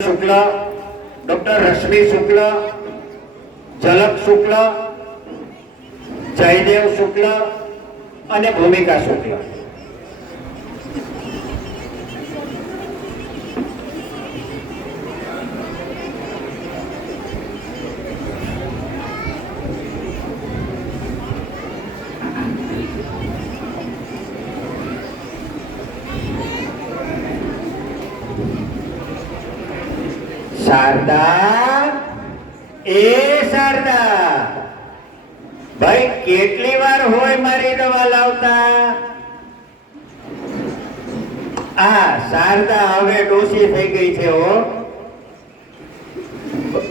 शुक्ल, doctor रश्मि शुक्ल, झलक शुक्ल, जयदेव शुक्ल અને ભૂમિકા શુક્લ। शारदा, ए शारदा, भाई કેટલી વાર હોય મારી દવા લાવતા? આ શારદા હવે ડોસી થઈ ગઈ છે હો।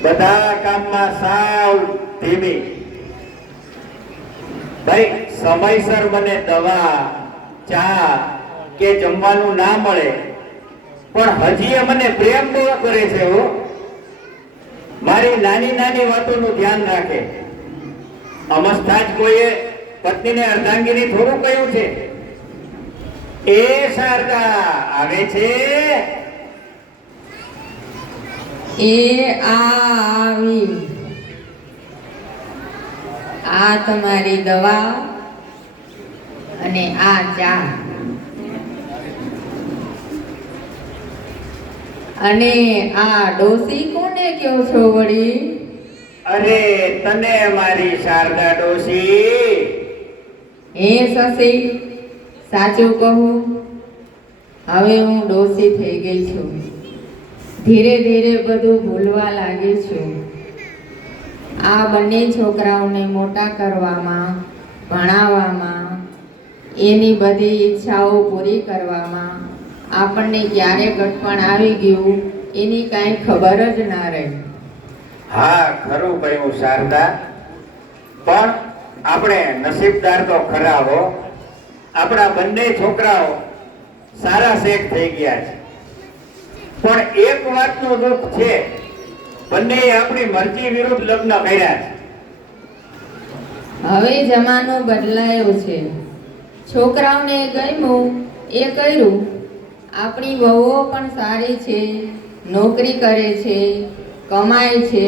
બધા કામમાં સાવ ધીમી। ભાઈ સમયસર મને દવા, ચા કે જમવાનું ના મળે પણ હજી મને પ્રેમ બહુ કરે છે હો। મારી નાની નાની વાતોનું ધ્યાન રાખે। અમસ્તા જ કોઈએ પત્નીને અર્ધાંગીની થોડું કહ્યું છે। એ શારદા આવે છે? એ આવી। આ તમારી દવા અને આ ચા અને આ ડોસી કોને કહો છો વળી? અરે તને મારી શારદા ડોસી। એ સસી, સાચું કહું, હવે હું ડોસી થઈ ગઈ છું। ધીરે ધીરે બધું ભૂલવા લાગી છું। આ બંને છોકરાઓને મોટા કરવામાં, ભણાવવામાં, એની બધી ઈચ્છાઓ પૂરી કરવામાં આપણને ક્યારે ગઠપણ આવી ગયું એની કાંઈ ખબર જ ના રહી। હા ખરું કહ્યું શારદા, પણ આપણે નસીબદાર તો ખરા હો। આપણા બંને છોકરાઓ સારા શેઠ થઈ ગયા છે, પણ એક વાતનું દુઃખ છે, બંને આપણી મરજી વિરુદ્ધ લગ્ન કર્યા છે। હવે જમાનો બદલાયો છે। છોકરાઓને ગમ્યું એ કર્યું। આપણી વહુઓ પણ સારી છે, નોકરી કરે છે, કમાય છે,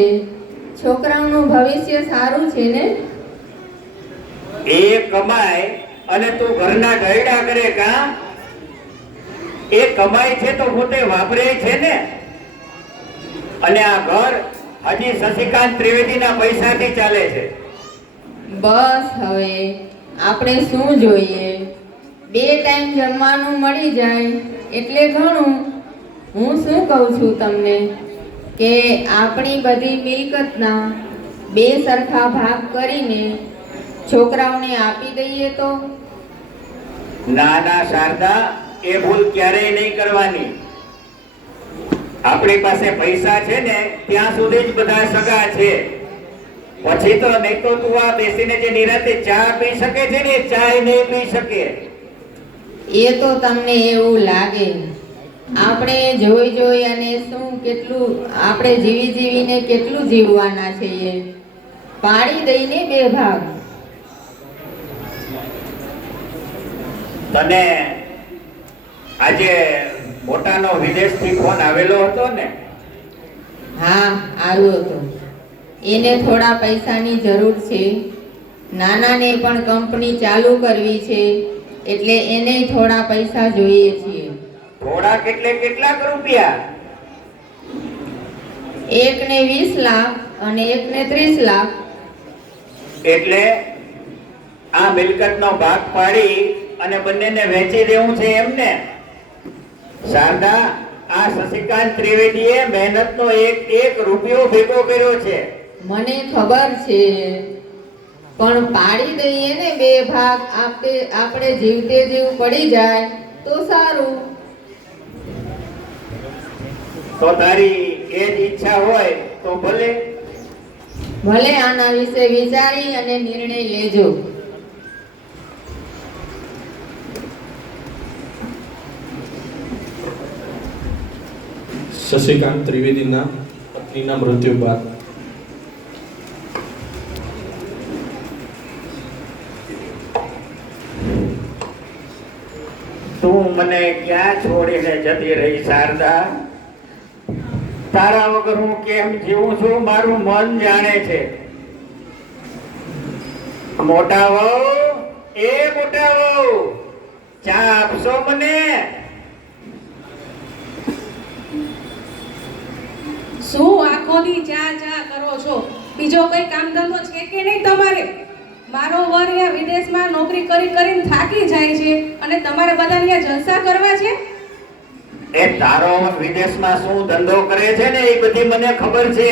છોકરાઓનું ભવિષ્ય સારું છે ને? એ કમાય અને તું ઘરના ગયડા કરે કા? એ કમાય છે તો પોતે વાપરે છે ને? અને આ ઘર હજી શશિકાંત ત્રિવેદીના પૈસાથી ચાલે છે। બસ હવે આપણે શું જોઈએ? 2 ટાઈમ જમવાનું મળી જાય એટલે ઘણું। હું શું કહું છું તમને કે આપણી બધી મિલકતના 2 સરખા ભાગ કરીને છોકરાઓને આપી દઈએ તો? ના ના શારદા, એ ભૂલ ક્યારેય નહીં કરવાની। આપણી પાસે પૈસા છે ને ત્યાં સુધી જ બધા સગા છે, પછી તો નહીં તો તું આ બેસીને જે નિરાતે ચા પી શકે છે ને, ચાય નહીં પી શકે। એ તો તમને એવું લાગે। આપણે જોઈ જોઈ અને શું કેટલું આપણે જીવી જીવીને કેટલું જીવવાના છીએ। પાડી દઈને 2 ભાગ। તને આજે મોટાનો વિદેશથી ફોન આવેલો હતો ને? હા, આવ્યો હતો। એને થોડા પૈસાની જરૂર છે। નાનાને પણ કંપની ચાલુ કરવી છે એટલે એને થોડા પૈસા જોઈએ છીએ। થોડા કેટલે કેટલાક રૂપિયા? એકને 20 લાખ અને એકને 30 લાખ। એટલે આ મિલકતનો ભાગ પાડી અને બંનેને વેચી દેવું છે એમને? શારદા, આ શશિકાંત ત્રિવેદીએ મહેનતનો એક રૂપિયો ભેગો કર્યો છે। મને ખબર છે, પણ પાડી દઈએ ને 2 ભાગ। આપણે જીવતે જીવ પડી જાય તો સારું। તો તારી એ જ ઈચ્છા હોય તો ભલે। ભલે આના વિશે વિચારી અને નિર્ણય લેજો। શશિકાંત ત્રિવેદીના પત્નીના મૃત્યુ બાદ તું મને ક્યાં છોડીને જતી રહી શારદા? તારા વગર હું કેમ જીવું છું મારું મન જાણે છે. મોટા વહુ, એ મોટા વહુ, ચા આપશો મને? શું આખો દી ચા ચા કરો છો? બીજો કઈ કામ ધંધો છે કે નહીં તમારે? મારો વર અહીંયા વિદેશમાં નોકરી કરી કરીને થાકી જાય છે અને તમારે બધા અહીંયા જલસા કરવા છે? એ તારો વિદેશમાં શું ધંધો કરે છે ને એ બધી મને ખબર છે,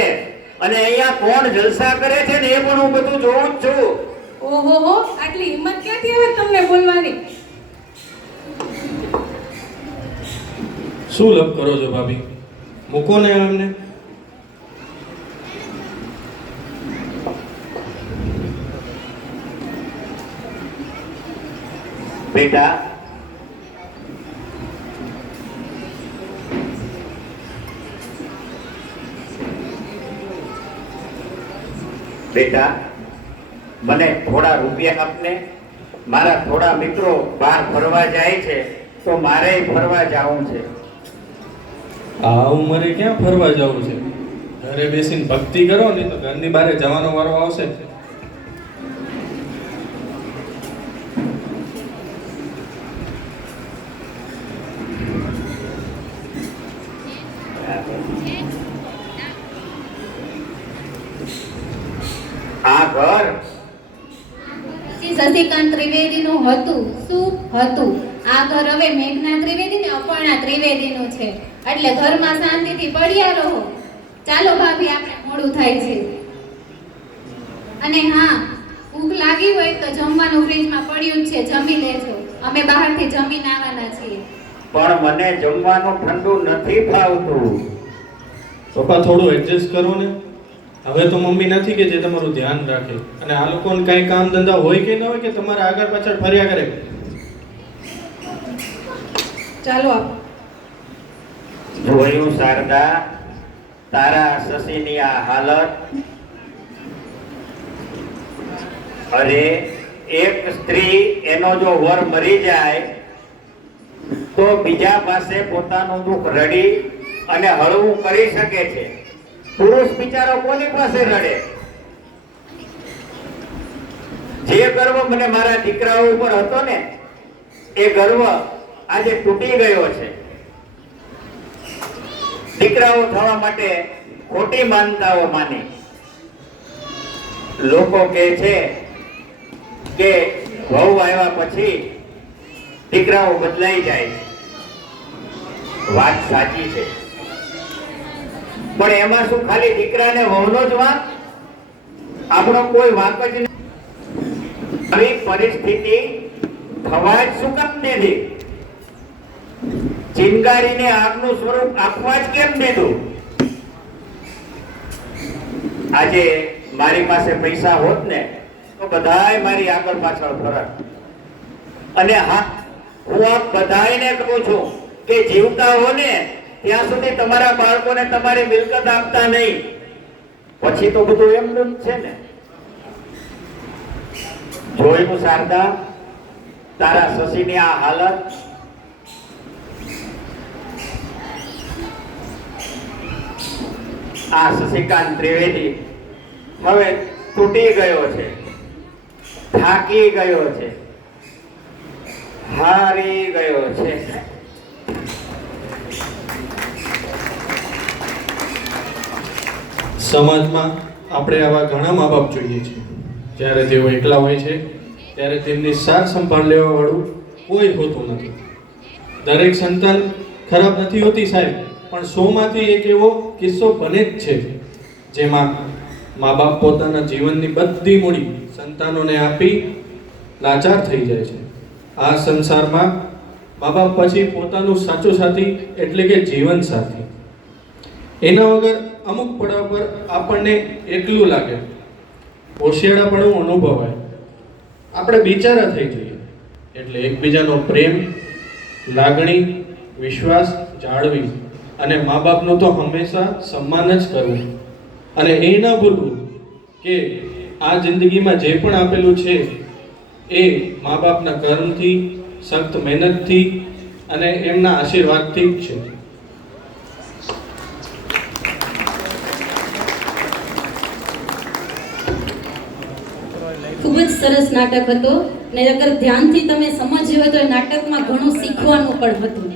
અને અહીંયા કોણ જલસા કરે છે ને એ પણ હું બધું જોઉં જ છું. ઓહો, આટલી હિંમત ક્યાંથી આવે તમને બોલવાની? શું લપ કરો છો ભાભી? મૂકો ને એમને. બેટા, બેટા, મને થોડા રૂપિયા આપને. મારા થોડા મિત્રો બહાર ફરવા જાય છે તો મારે ફરવા જવું છે. આ ઉંમરે ક્યાં ફરવા જવું છે? ઘરે બેસીને ભક્તિ કરો ને તો ઘરની બહાર જવાનો વારો આવશે. આ ઘર શ્રી શશિકાંત ત્રિવેદીનું હતું. શું હતું? આ ઘર હવે મેઘના ત્રિવેદી ને અપર્ણા ત્રિવેદીનું છે. એટલે ઘરમાં શાંતિથી પડ્યા રહો. ચાલો ભાભી, આપણે મોડું થાય છે. અને હા, ભૂખ લાગી હોય તો જમવાનું ફ્રીજમાં પડ્યું જ છે, જમી લેજો. અમે બહારથી જમીને આવવાના છીએ. પણ મને જમવાનું ઠંડુ નથી ભાવતું. પપ્પા, થોડું એડજસ્ટ કરો ને. હવે તો મમ્મી નથી કે જે તમારું ધ્યાન રાખે, અને આ લોકોને કઈ કામ ધંધા હોય કે ન હોય કે તમારે આગળ પાછળ ફર્યા કરે. ચાલો આપ. જોયું શારદા, તારા શશીની આ હાલત? અરે, એક સ્ત્રી એનો જો વર મરી જાય તો બીજા પાસે પોતાનું દુઃખ રડી અને હળવું કરી શકે છે. પુરુષ બિચારો કોની પાસે રડે? જે ગર્વ મને મારા દીકરાઓ ઉપર હતો ને, એ ગર્વ આજે તૂટી ગયો છે. દીકરાઓ થવા માટે ખોટી માનતાઓ માની. લોકો કહે છે કે વહુ આવ્યા પછી દીકરાઓ બદલાઈ જાય છે. વાત સાચી છે, પણ એમાં શું ખાલી દીકરાને વહુનો જ વાંક? આપણો કોઈ વાંક જ નહીં. આવી પરિસ્થિતિ થવા જ શું કામ દીધી? ચિનગારીને આગનું સ્વરૂપ આપવા જ કેમ દીધું? આજે મારી પાસે પૈસા હોત ને તો બધાય મારી આગળ પાછળ ફરત. અને હા, હું આપ બધાયને કહું છું કે જીવતા હો ને ત્યાં સુધી તમારા બાળકોને તમારી મિલકત આપતા નહીં. પછી તો બધું એમનું જ છે ને. જોયું શારદા, તારા શશીની આ હાલત? આ શશિકાંત ત્રિવેદી હવે તૂટી ગયો છે, થાકી ગયો છે, હારી ગયો છે. સમાજમાં આપણે આવા ઘણા મા બાપ જોઈએ છીએ. જ્યારે તેઓ એકલા હોય છે ત્યારે તેમની સાર સંભાળ લેવા વાળું કોઈ હોતું નથી. દરેક સંતાન ખરાબ નથી હોતી સાહેબ, પણ 100માંથી એક એવો કિસ્સો બને જ છે જેમાં મા બાપ પોતાના જીવનની બધી મૂડી સંતાનોને આપી લાચાર થઈ જાય છે. આ સંસારમાં મા બાપ પછી પોતાનું સાચું સાથી એટલે કે જીવન સાથી, એના વગર અમુક પડાવ પર આપણને એકલું લાગે, હોશિયાળાપણું અનુભવાય, આપણે બિચારા થઈ જઈએ. એટલે એકબીજાનો પ્રેમ, લાગણી, વિશ્વાસ જાળવી અને મા બાપનું તો હંમેશા સન્માન જ કરવું. અને એ ન ભૂલવું કે આ જિંદગીમાં જે પણ આપેલું છે એ મા બાપના કર્મથી, સખ્ત મહેનતથી અને એમના આશીર્વાદથી જ છે. ખૂબ જ સરસ નાટક હતો ને અગર ધ્યાનથી તમે સમજ્યું હોય તો એ નાટકમાં ઘણું શીખવાનું પણ હતું.